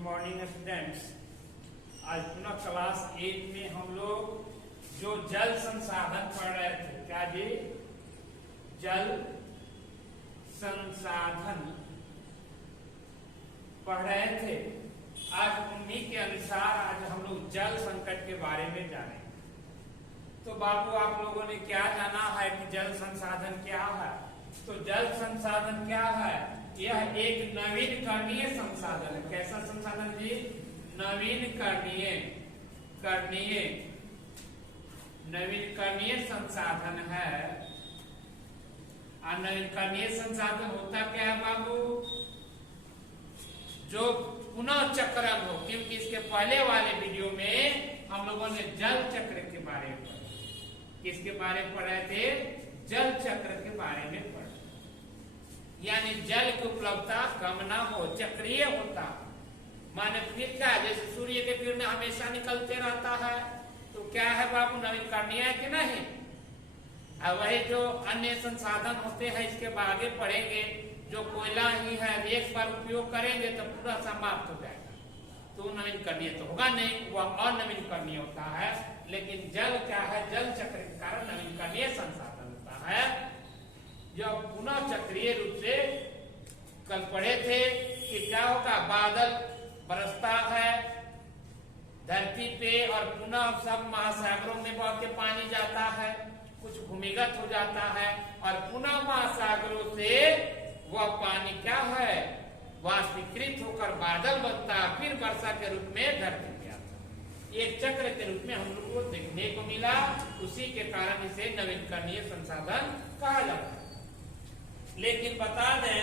Morning students. आज पुनः class 8 में हम लोग जो जल संसाधन पढ़ रहे थे, क्या जी? जल संसाधन पढ़ रहे थे। आज उन्हीं के अनुसार आज हम लोग जल संकट के बारे में जानेंगे। तो बाबू, आप लोगों ने क्या जाना है कि जल संसाधन क्या है? तो जल संसाधन क्या है? यह एक नवीनकरणीय संसाधन है। कैसा संसाधन जी? नवीनकरणीय संसाधन है। नवीनकरणीय संसाधन होता क्या है बाबू? जो पुनः चक्रण हो, क्योंकि इसके पहले वाले वीडियो में हम लोगों ने जल चक्र के बारे में पढ़ा। किसके बारे में पढ़े थे? जल चक्र के बारे में पढ़ा। यानी जल की उपलब्धता कम ना हो, चक्रीय होता। माने फिर क्या, जैसे सूर्य के किरण हमेशा निकलते रहता है, तो क्या है बाबू? नवीनकरणीय है कि नहीं? और वही जो अन्य संसाधन होते हैं, इसके आगे पढ़ेंगे। जो कोयला ही है, एक बार उपयोग करेंगे तो पूरा समाप्त हो जाएगा, तो नवीनकरणीय तो होगा नहीं, वह अनवीनकरणीय होता है। लेकिन जल क्या है? जल चक्र के कारण नवीनकरणीय संसाधन होता है। जब पुनः चक्रीय रूप से कल पढ़े थे कि क्या होगा? बादल बरसता है धरती पे और पुनः सब महासागरों में बह के पानी जाता है, कुछ भूमिगत हो जाता है और पुनः महासागरों से वह पानी क्या है? वाष्पीकृत होकर बादल बनता, फिर वर्षा के रूप में धरती पे आता। एक चक्र के रूप में हम लोग को देखने को मिला। उसी के कारण इसे नवीनकरणीय संसाधन कहा जाता है। लेकिन बता दें,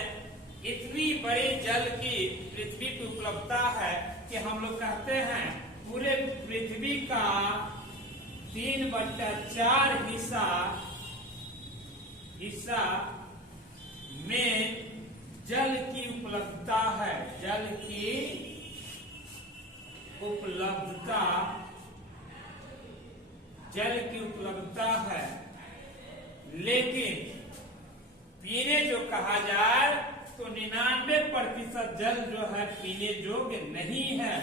इतनी बड़ी जल की पृथ्वी की उपलब्धता है कि हम लोग कहते हैं पूरे पृथ्वी का 3/4 हिस्सा में जल की उपलब्धता है। जल की उपलब्धता है। लेकिन पीने जो कहा जाए तो 99% जल जो है पीने योग्य नहीं है।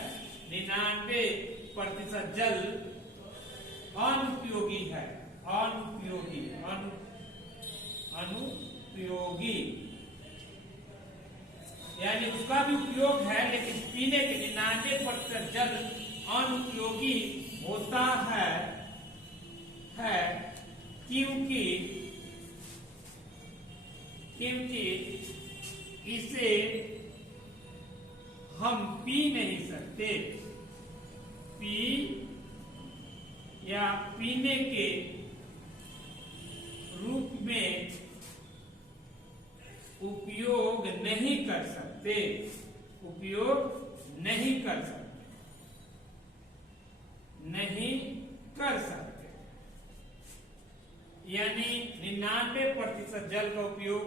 99% जल अनुपयोगी है। अनुपयोगी यानी उसका भी उपयोग है, लेकिन पीने के 99% जल अनुपयोगी होता है क्योंकि इसे हम पी नहीं सकते। पीने के रूप में उपयोग नहीं कर सकते। यानी 99% जल का उपयोग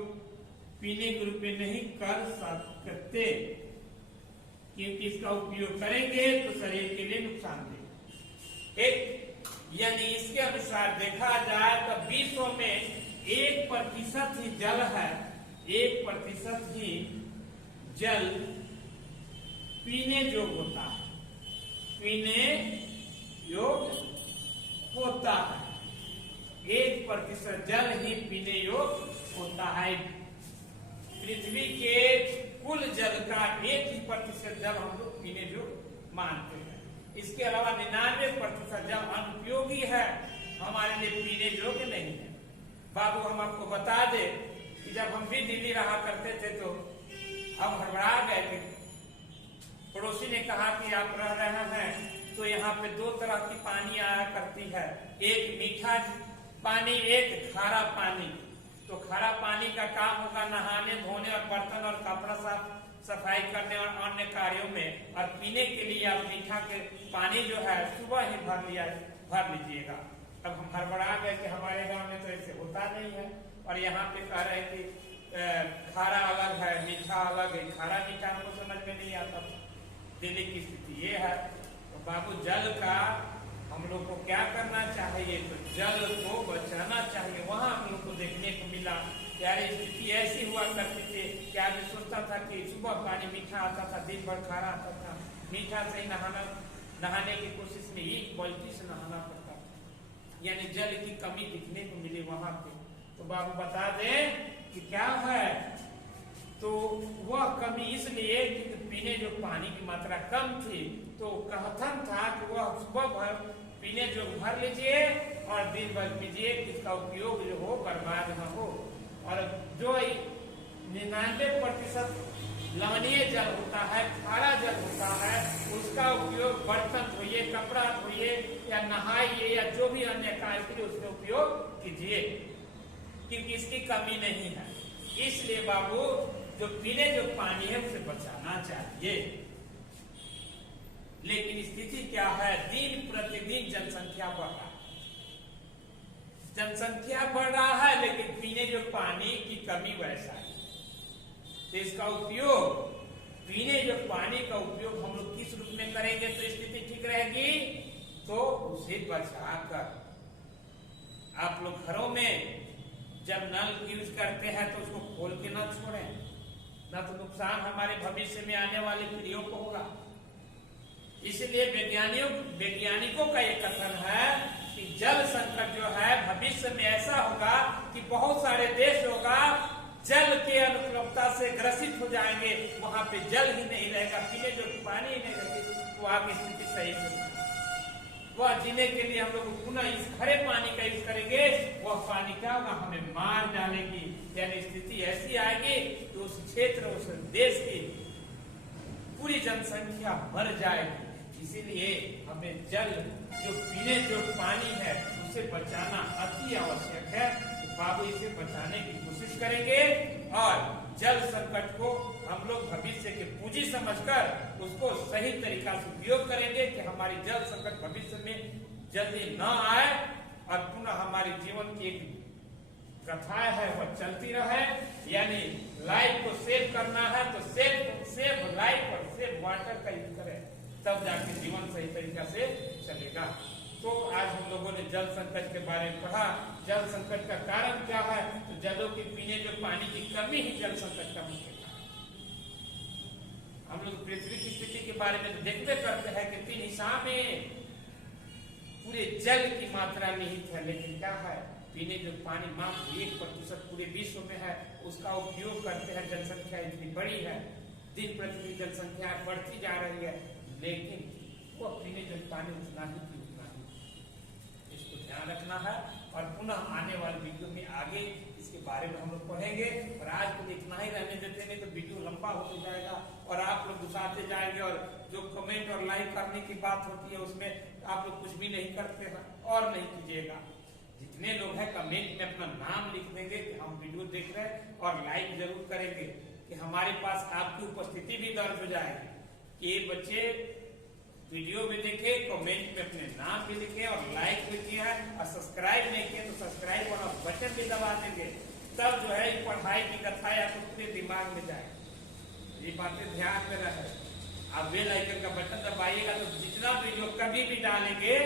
पीने के रूप में नहीं कर सकते, क्योंकि इसका उपयोग करेंगे तो शरीर के लिए नुकसानदेह। यानी इसके अनुसार देखा जाए तो विश्व में 1% ही जल है। 1% ही जल पीने योग्य होता है। 1% जल ही पीने योग्य होता है। पृथ्वी के कुल जल का 1% जल हम लोग पीने योग्य मानते हैं। इसके अलावा 99% जल अनुपयोगी है, हमारे लिए पीने योग्य नहीं है। बाबू, हम आपको बता दे कि जब हम भी दिल्ली रहा करते थे तो हम हड़बड़ा गए थे। पड़ोसी ने कहा कि आप रह रहे हैं तो यहाँ पे 2 तरह की पानी आया करती है, एक मीठा पानी, एक खारा पानी। तो खारा पानी का काम होगा नहाने धोने और बर्तन और कपड़ा सफाई करने और अन्य कार्यों में, और पीने के लिए आप मीठा के पानी जो है सुबह ही भर लीजिएगा। अब हम हड़बड़ा गए कि हमारे गांव में तो ऐसे होता नहीं है, और यहाँ पे कह रहे हैं कि खारा अलग है मीठा अलग है। खारा मीठा हमको समझ में नहीं आता। दिल्ली की स्थिति ये है। तो बाबू, जल का हम लोग को क्या करना चाहिए? तो जल को बचाना चाहिए। वहां हम लोग को देखने को मिला यार स्थिति ऐसी हुआ करती थी कि आदमी सोचता था कि सुबह पानी मीठा आता था, दिन भर खारा आता था, मीठा से ही नहाने की कोशिश में एक बाल्टी से नहाना पड़ता, यानी जल की कमी दिखने को मिली वहां पे। तो बाबू बता दें कि क्या है, तो वह कमी इसलिए कि पीने जो पानी की मात्रा कम थी, तो कथन था कि वह सुबह भर पीने जो भर लीजिए और दिन भर पीजिए, इसका उपयोग जो हो बर्बाद न हो। और जो 99% लवणीय जल होता है, खारा जल होता है, उसका उपयोग बर्तन धोइए, कपड़ा धोइए या नहाइए या जो भी अन्य कार्य के लिए उसका उपयोग कीजिए, क्योंकि इसकी कमी नहीं है। इसलिए बाबू जो पीने जो पानी है उसे बचाना चाहिए। लेकिन स्थिति क्या है, दिन प्रतिदिन जनसंख्या बढ़ रहा है, जनसंख्या बढ़ रहा है, लेकिन पीने जो पानी की कमी वैसा है। तो इसका उपयोग, पीने जो पानी का उपयोग हम लोग किस रूप में करेंगे तो स्थिति ठीक रहेगी, तो उसे बचाकर आप लोग घरों में जब नल यूज करते हैं तो उसको खोल के ना छोड़ें, ना तो नुकसान हमारे भविष्य में आने वाली पीढ़ियों को होगा। इसलिए वैज्ञानिकों का ये कथन है कि जल संकट जो है भविष्य में ऐसा होगा कि बहुत सारे देश होगा जल के अनुपलब्धता से ग्रसित हो जाएंगे, वहां पे जल ही नहीं रहेगा, पीने जो पानी ही नहीं रहेगी, तो आपकी स्थिति सही से वह जीने के लिए हम लोग पुनः इस खरे पानी का यूज करेंगे, वह पानी क्या होगा, हमें मार डालेगी। यानी स्थिति ऐसी आएगी कि उस क्षेत्र, उस देश की पूरी जनसंख्या मर जाएगी। इसीलिए हमें जल जो पीने जो पानी है उसे बचाना अति आवश्यक है। तो बाबू इसे बचाने की कोशिश करेंगे और जल संकट को हम लोग भविष्य के पूंजी समझकर उसको सही तरीका से उपयोग करेंगे कि हमारी जल संकट भविष्य में जल्दी न आए और पुनः हमारे जीवन की एक प्रथा है वह चलती रहे। यानी लाइफ को सेव करना है तो सेव लाइफ और सेव वाटर का यूज करें, तब जाके जीवन सही तरीका से चलेगा। तो आज हम लोगों ने जल संकट के बारे में पढ़ा। जल संकट का कारण क्या है, तो जलों के पीने जो पानी की कमी ही जल संकट का मुख्य कारण। हम लोग पृथ्वी की स्थिति के बारे में तो देखते करते हैं कि 3 हिस्सा में पूरे जल की मात्रा निहित है, लेकिन क्या है, पीने जो पानी मात्र 1% पूरे विश्व में है, उसका उपयोग करते हैं। जनसंख्या इतनी बड़ी है, दिन प्रतिदिन जनसंख्या बढ़ती जा रही है, लेकिन वो पीने जो पानी उतना ही ध्यान रखना है। और पुनः आने वाले वीडियो में आगे इसके बारे में हम लोग पढ़ेंगे। और आज को इतना ही रहने देते हैं, तो वीडियो लंबा होते जाएगा और आप लोग घुसाते जाएंगे, और जो कमेंट और लाइक करने की बात होती है उसमें आप लोग कुछ भी नहीं करते हैं। और नहीं कीजिएगा, जितने लोग हैं कमेंट में अपना नाम लिख देंगे कि हम वीडियो देख रहे हैं, और लाइक जरूर करेंगे कि हमारे पास आपकी उपस्थिति भी दर्ज हो जाएगी कि ये बच्चे वीडियो भी देखे, कमेंट में अपने नाम भी लिखे और लाइक भी किया है, और सब्सक्राइब नहीं किए तो सब्सक्राइब वाला बटन भी दबा देंगे। तब जो है पढ़ाई की कथा आपको पूरे दिमाग में जाए। ये बातें ध्यान में रहे। आप बेल आइकन का बटन दबाइएगा तो जितना वीडियो कभी भी डालेंगे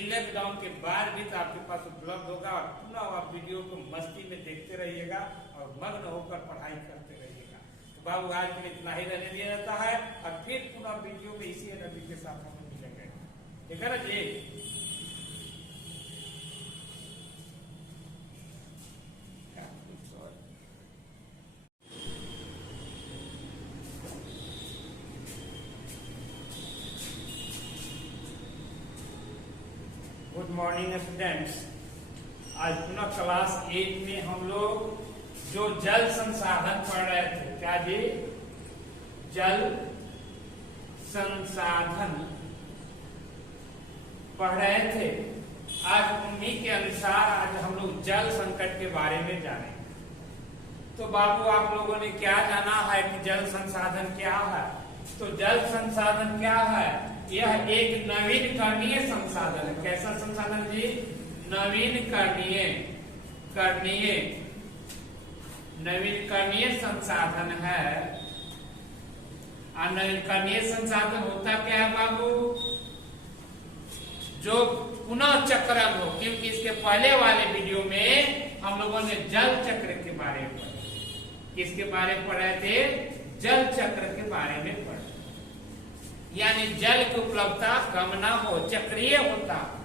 लॉकडाउन के बाद भी तो आपके पास उपलब्ध होगा, और पुनः आप वीडियो को मस्ती में देखते रहिएगा और मग्न होकर पढ़ाई करते रहिएगा। बाबू आज के लिए इतना ही रहने दिया जाता है, और फिर पुनः वीडियो में इसी एनर्जी के साथ हम मिलेंगे। ठीक है ना जी? Good morning students. आज पुनः क्लास 8 में हम लोग जो जल संसाधन पढ़ रहे थे, क्या जी? जल संसाधन पढ़ रहे थे। आज उन्हीं के अनुसार आज हम लोग जल संकट के बारे में जानेंगे। तो बाबू आप लोगों ने क्या जाना है कि जल संसाधन क्या है? तो जल संसाधन क्या है? यह एक नवीनकरणीय संसाधन है। कैसा संसाधन जी? नवीनकरणीय संसाधन है। नवीनकरणीय संसाधन होता क्या है बाबू? जो पुनः चक्रण हो, क्योंकि इसके पहले वाले वीडियो में हम लोगों ने जल चक्र के बारे में पढ़ा। किसके बारे में पढ़े थे? जल चक्र के बारे में पढ़ा। यानी जल की उपलब्धता कम ना हो, चक्रीय होता।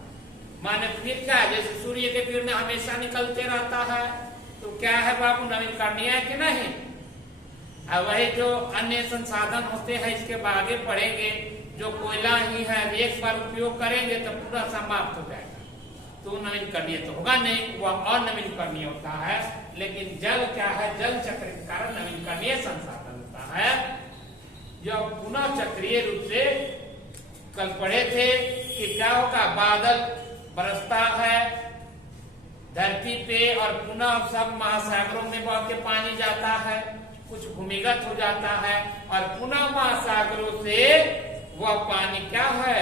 माने फिर क्या है, जैसे सूर्य के किरण हमेशा निकलते रहता है, तो क्या है बाबू, नवीकरणीय है कि नहीं। और वही जो अन्य संसाधन होते हैं, इसके आगे पढ़ेंगे, जो कोयला ही है एक बार उपयोग करेंगे तो पूरा समाप्त हो जाएगा, तो नवीकरणीय तो होगा नहीं, वह अनवीकरणीय होता है। लेकिन जल क्या है, जल चक्र के कारण नवीकरणीय संसाधन होता है, जो पुनः चक्रीय रूप से कल पढ़े थे कि क्या होगा, बादल बरसता है धरती पे और पुनः सब महासागरों में बह के पानी जाता है, कुछ भूमिगत हो जाता है और पुनः महासागरों से वह पानी क्या है,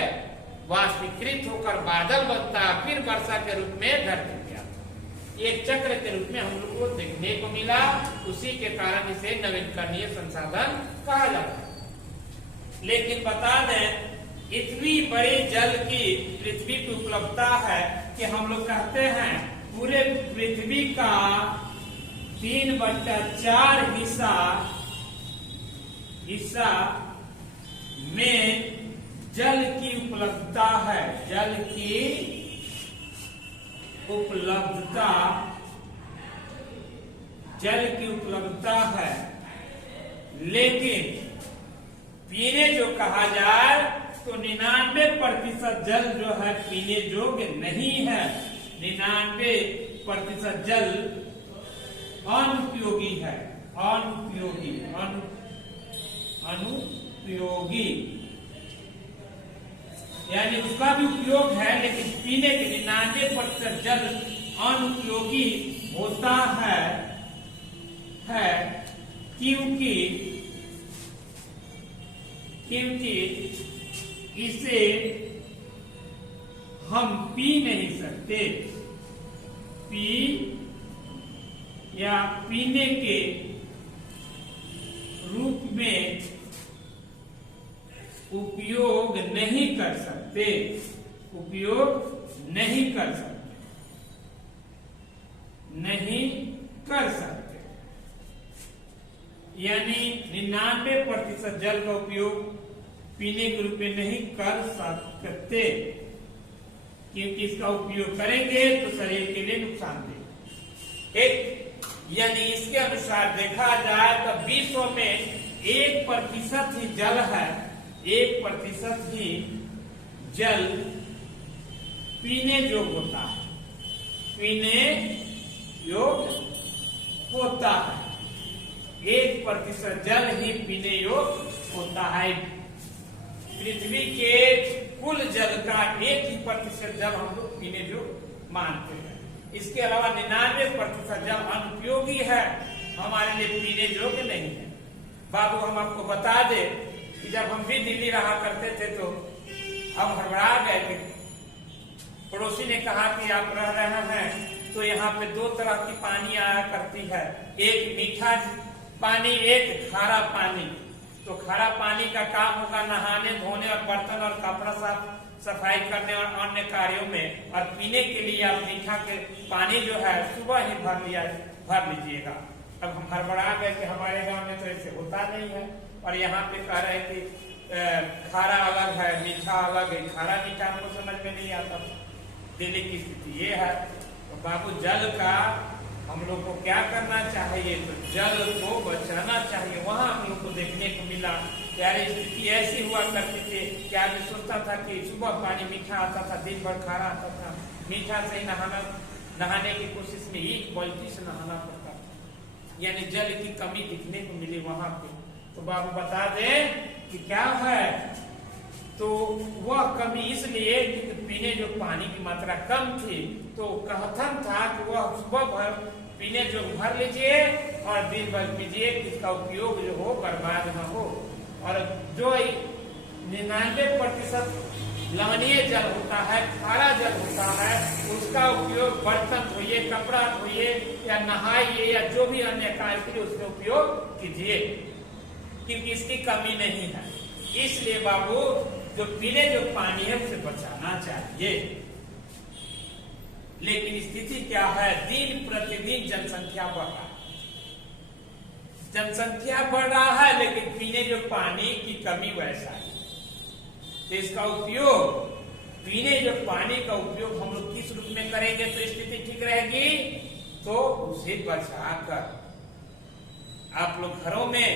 वाष्पीकृत होकर बादल बनता है, फिर वर्षा के रूप में धरती पे आता है। एक चक्र के रूप में हम लोग को देखने को मिला, उसी के कारण इसे नवीकरणीय संसाधन कहा जाता है। लेकिन बता दें, इतनी बड़ी जल की पृथ्वी की उपलब्धता है कि हम लोग कहते हैं पूरे पृथ्वी का 3/4 हिस्सा में जल की उपलब्धता है। जल की उपलब्धता है, लेकिन पीने जो कहा जाए तो 99% जल जो है पीने योग्य नहीं है। 99% जल अनुपयोगी है, अनुपयोगी यानी उसका भी उपयोग है, लेकिन पीने के 99% जल अनुपयोगी होता है क्योंकि इसे हम पी नहीं सकते। पीने के रूप में उपयोग नहीं कर सकते, यानी 99% जल का उपयोग पीने के रूप में नहीं कर सकते, क्योंकि इसका उपयोग करेंगे तो शरीर के लिए नुकसानदेह। यानी इसके अनुसार देखा जाए तो विश्व में 1% ही जल है, 1% ही जल पीने योग्य होता है, पीने योग्य होता है। 1% जल ही पीने योग्य होता है। पृथ्वी के कुल जल का 1% जल हम लोग पीने योग्य मानते हैं। इसके अलावा 99% जल अनुपयोगी है, हमारे लिए पीने योग्य नहीं है। बाबू हम आपको बता दे कि जब हम भी दिल्ली रहा करते थे तो हम हड़बड़ा गए थे। पड़ोसी ने कहा कि आप रह रहे हैं तो यहाँ पे 2 तरह की पानी आया करती है, एक मीठा पानी, एक खारा पानी। तो खारा पानी का काम होगा नहाने धोने और बर्तन और कपड़ा सफाई करने और अन्य कार्यों में, और पीने के लिए आप मीठा के पानी जो है सुबह ही भर लीजिएगा। अब हम हड़बड़ा गए कि हमारे गांव में तो ऐसे होता नहीं है, और यहाँ पे कह रहे कि खारा अलग है मीठा अलग है। खारा मीठा हमको समझ में नहीं आता। दिल्ली की स्थिति ये है। तो बाबू जल का हम लोग को क्या करना चाहिए, तो जल को बचाना चाहिए। वहां हम लोग को देखने को मिला यार स्थिति ऐसी हुआ करती थी कि आदमी सोचता था कि सुबह पानी मीठा आता था, दिन भर खारा आता था, मीठा से ही नहाने की कोशिश में 1 बाल्टी से नहाना पड़ता था। यानी जल की कमी दिखने को मिली वहां पे। तो बाबू बता दें कि क्या है, तो वह कमी इसलिए क्योंकि पीने जो पानी की मात्रा कम थी, तो कथन था कि वह सुबह भर पीने जो भर लीजिए और दिन भर पीजिए, इसका उपयोग जो हो बर्बाद न हो। और जो 99% लवणीय जल होता है, खारा जल होता है, उसका उपयोग बर्तन धोइए, कपड़ा धोइए या नहाइए या जो भी अन्य कार्य के लिए उसका उपयोग कीजिए, क्योंकि इसकी कमी नहीं है। इसलिए बाबू जो पीने जो पानी है उसे बचाना चाहिए। लेकिन स्थिति क्या है, दिन प्रतिदिन जनसंख्या बढ़ रहा है, जनसंख्या बढ़ रहा है, लेकिन पीने जो पानी की कमी वैसा है। तो इसका उपयोग पीने जो पानी का उपयोग हम लोग किस रूप में करेंगे तो स्थिति ठीक रहेगी, तो उसे बचाकर आप लोग घरों में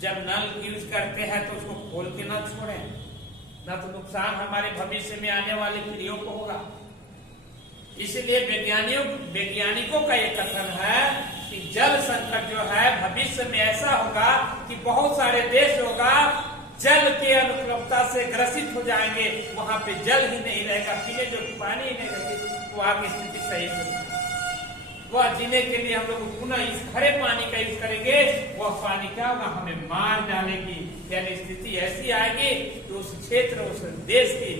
जब नल यूज करते हैं तो उसको खोल के ना छोड़ें, ना तो नुकसान हमारे भविष्य में आने वाली पीढ़ियों को होगा। इसलिए वैज्ञानिकों का ये कथन है कि जल संकट जो है भविष्य में ऐसा होगा कि बहुत सारे देश होगा जल के अनुपलब्धता से ग्रसित हो जाएंगे, वहां पे जल ही नहीं रहेगा, पीने जो पानी ही नहीं रहेगी, वहां की स्थिति सही से वह जीने के लिए हम लोग पुनः इस खरे पानी का यूज करेंगे, वह पानी क्या होगा हमें मार डालेगी। यानी स्थिति ऐसी आएगी कि उस क्षेत्र उस देश की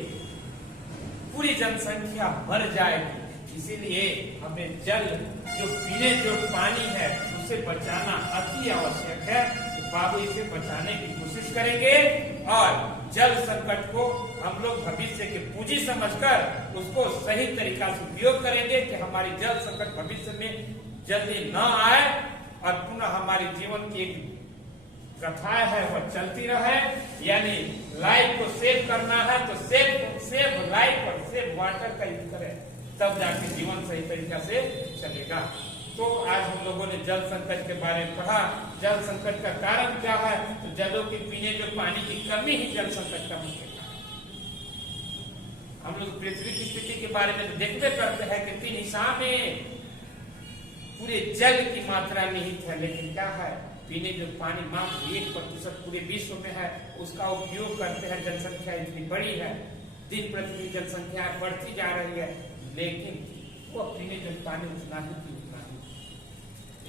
पूरी जनसंख्या मर जाएगी। इसीलिए हमें जल जो पीने जो पानी है उसे बचाना अति आवश्यक है। तो बाबू इसे बचाने की कोशिश करेंगे और जल संकट को हम लोग भविष्य के पूंजी समझकर उसको सही तरीका से उपयोग करेंगे कि हमारी जल संकट भविष्य में जल्दी न आए और पुनः हमारे जीवन की एक प्रथा है वह चलती रहे। यानी लाइफ को सेव करना है तो सेव लाइफ और सेव वाटर का यूज करें, तब जाके जीवन सही तरीका से चलेगा। तो आज हम लोगों ने जल संकट के बारे में पढ़ा। जल संकट का कारण क्या है, तो जलों के पीने जो पानी की कमी ही जल संकट का मुख्य कारण। हम लोग पृथ्वी की स्थिति के बारे में तो देखते करते हैं कि 3 हिस्सा में पूरे जल की मात्रा निहित है, लेकिन क्या है पीने जो पानी मात्र 1% पूरे विश्व में है, उसका उपयोग करते हैं। जनसंख्या इतनी बड़ी है, दिन प्रतिदिन जनसंख्या बढ़ती जा रही है, लेकिन वो पीने जो पानी उतना ही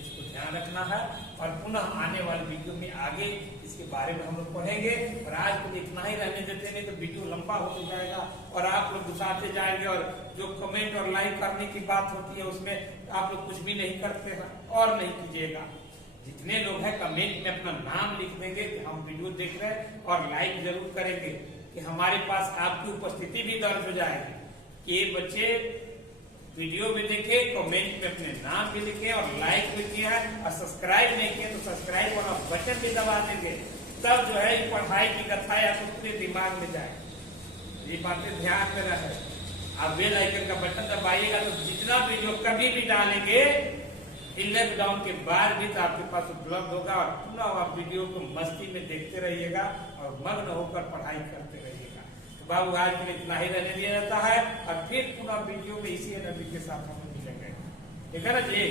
इसको ध्यान रखना है। और पुनः आने वाले वीडियो में आगे इसके बारे में हम लोग पढ़ेंगे। और आज को इतना ही रहने देते, नहीं तो वीडियो लंबा होते जाएगा और आप लोग घुसाते जाएंगे और जो कमेंट और लाइक करने की बात होती है उसमें आप लोग कुछ भी नहीं करते हैं और नहीं कीजिएगा। जितने लोग हैं कमेंट में अपना नाम लिख देंगे कि हम वीडियो देख रहे हैं और लाइक जरूर करेंगे कि हमारे पास आपकी उपस्थिति भी दर्ज हो जाएगी कि ये बच्चे वीडियो भी देखे, कमेंट में अपने नाम भी लिखे और लाइक भी किया है और सब्सक्राइब नहीं किए तो सब्सक्राइब वाला बटन भी दबा देंगे, तब जो है पढ़ाई की कथाएं आपको पूरे दिमाग में जाए। ये बातें ध्यान में रहे। आप बेल आइकन का बटन दबाइएगा तो जितना वीडियो कभी भी डालेंगे लॉकडाउन के बाद भी तो आपके पास उपलब्ध होगा और पुनः आप वीडियो को मस्ती में देखते रहिएगा और मग्न होकर पढ़ाई करते रहिएगा। तो बाबू आज के लिए इतना ही रहने दिया जाता है और फिर पुनः वीडियो में इसी एनर्जी के साथ हम मिलेंगे, ठीक है ना जी।